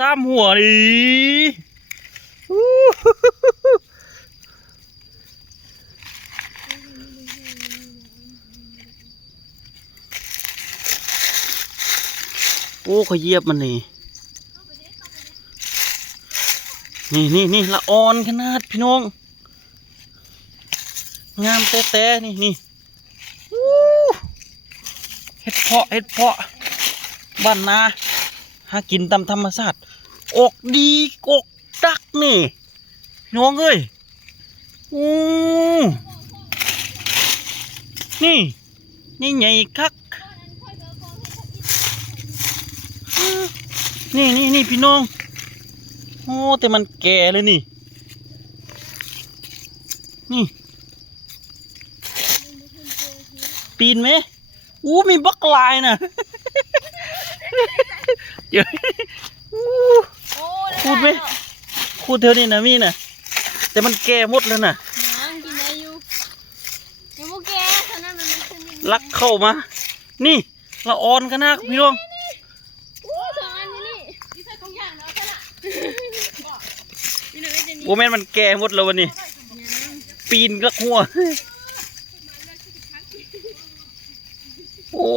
3 หัวดิโอ้เขาเหยียบมันนี่ละอ่อนขนาดพี่น้องงามแต่นี่เห็ดเพาะบ้านนาหากินตามธรรมชาติอกดีอกดักนี่พี่น้องเอ้ยนี่ใหญ่คักนี่พี่น้องโอ้แต่มันแก่เลยนี่ปีนไหมมีบักลายนะเดี๋ยวคูดไหมคูดเท่านี้นะมีนะแต่มันแก่หมดแล้วนะลักเข้ามานี่ละอ่อนกันนะพี่น้องโอ้แม่มันแก่หมดแล้ววันนี้ปีนลักหัวโอ้